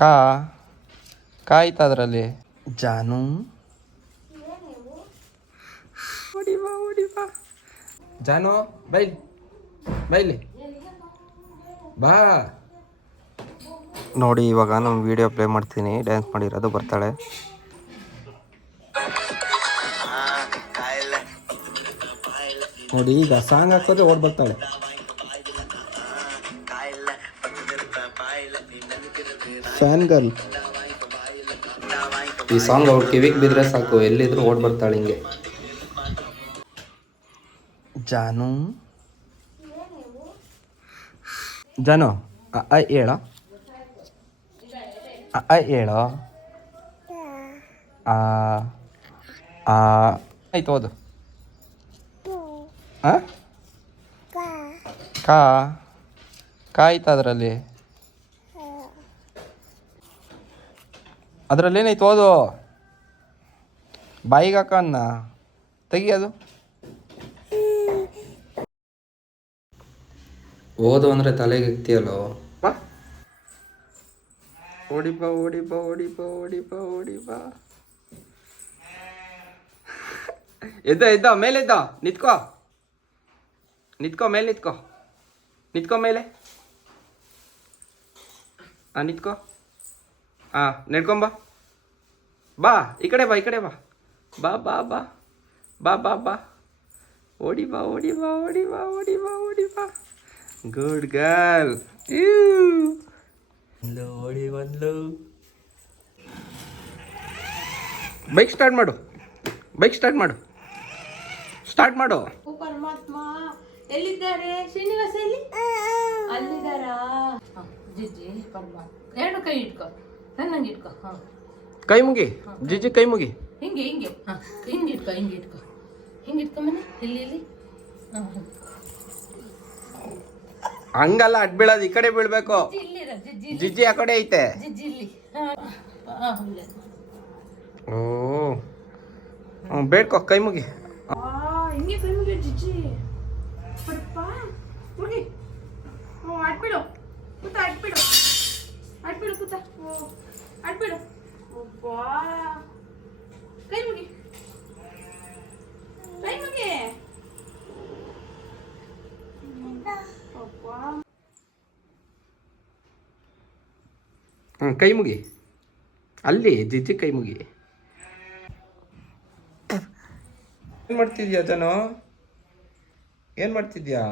ಕಾ ಕಾಯ್ತಾ ಅದರಲ್ಲಿ ಜಾನು ಓಡಿ ಬಾ ಜಾನು ಬೈಲಿ ಬೈಲಿ ಬಾ. ನೋಡಿ ಇವಾಗ ನಾನು ವಿಡಿಯೋ ಪ್ಲೇ ಮಾಡ್ತೀನಿ, ಡ್ಯಾನ್ಸ್ ಮಾಡಿರೋದು ಬರ್ತಾಳೆ. ನೋಡಿ ಈಗ ಸಾಂಗ್ ಹಾಕೋದ್ರೆ ಓಡ್ ಬರ್ತಾಳೆ. Fan girl. ಈ ಸಾಂಗ್ ಅವ್ರು ಕಿವಿಗೆ ಬಿದ್ರೆ ಸಾಕು, ಎಲ್ಲಿದ್ರು ಓಡ್ ಬರ್ತಾಳೆ ಹಿಂಗೆ. ಜಾನು ಜಾನು ಹೇಳೋ ಹೇಳೋ ಆಯ್ತು ಓದು. ಕಾಯ್ತಾ ಅದರಲ್ಲೇನೈತು ಓದು. ಬಾಯಿಗೆ ಹಾಕ ಅನ್ನ ತೆಗಿಯೋದು. ಓದು ಅಂದರೆ ತಲೆಗೆ ಇಕ್ತಿಯಲ್ಲೋ. ಬಾ ಓಡಿ ಬಾ ಓಡಿ ಬಾ ಓಡಿ ಬಾ ಓಡಿ ಬಾ ಓಡಿ ಬಾ. ಎದ್ದ ಮೇಲೆ ಎದ್ದ, ನಿತ್ಕೋ ಮೇಲೆ ನಿತ್ಕೋ ಮೇಲೆ. ನಿತ್ಕೋ. ನಡ್ಕೊಂಬ ಬಾ, ಈ ಕಡೆ ಬಾ ಬಾ ಬಾ ಬಾ ಬಾ ಬಾ ಬಾ. ಓಡಿ ಬಾ ಓಡಿ ಬಾ ಓಡಿ ಬಾ ಓಡಿ ಬಾ ಓಡಿ ಬಾ. Good girl. ಓಡಿ ಬಂದ್ಲು. ಬೈಕ್ ಸ್ಟಾರ್ಟ್ ಮಾಡು. ಪರಮಾತ್ಮ ಎಲ್ಲಿದ್ದಾರೆ? ಶ್ರೀನಿವಾಸ ಎಲ್ಲಿ? ಅಲ್ಲಿದ್ದಾರಾ? ಜಿಜ್ಜಿ ಪರಮಾತ್ಮ ಎರಡು ಕೈ ಇಟ್ಕೋ, ನನ್ನಂಗೆ ಇಟ್ಕೋ. ಕೈ ಮುಗಿ ಜಿಜ್ಜಿ, ಕೈ ಮುಗಿ. ಹಿಂಗೆ ಇಟ್ಕೊ ಮನೆ. ಇಲ್ಲಿ ಹಂಗಲ್ಲ, ಅಡ್ ಬೀಳೋದು ಈ ಕಡೆ ಬೀಳ್ಬೇಕು. ಜಿಜ್ಜಿ ಆ ಕಡೆ ಐತೆ. ಜಿಜ್ಜಿ ಇಲ್ಲಿ. ಓ ಬೇಡ್ಕೋ, ಕೈ ಮುಗಿ. ಹಿಂಗೆ ಕೈ ಮುಗಿ ಜಿಜ್ಜಿ. ಮುಗಿ. ಆಡ್ಬಿಡು ಕೂತ, ಆಡ್ಬಿಡು ಕೂತ, ಆಡ್ಬಿಡು. ಕೈ ಮುಗಿ. ಕೈ ಮುಗಿ. ಅಲ್ಲಿ ಜಿಜ್ಜಿ ಕೈ ಮುಗಿ. ಏನು ಮಾಡ್ತಿದ್ಯಾ ಜಾನು? ಏನು ಮಾಡ್ತಿದ್ಯಾ?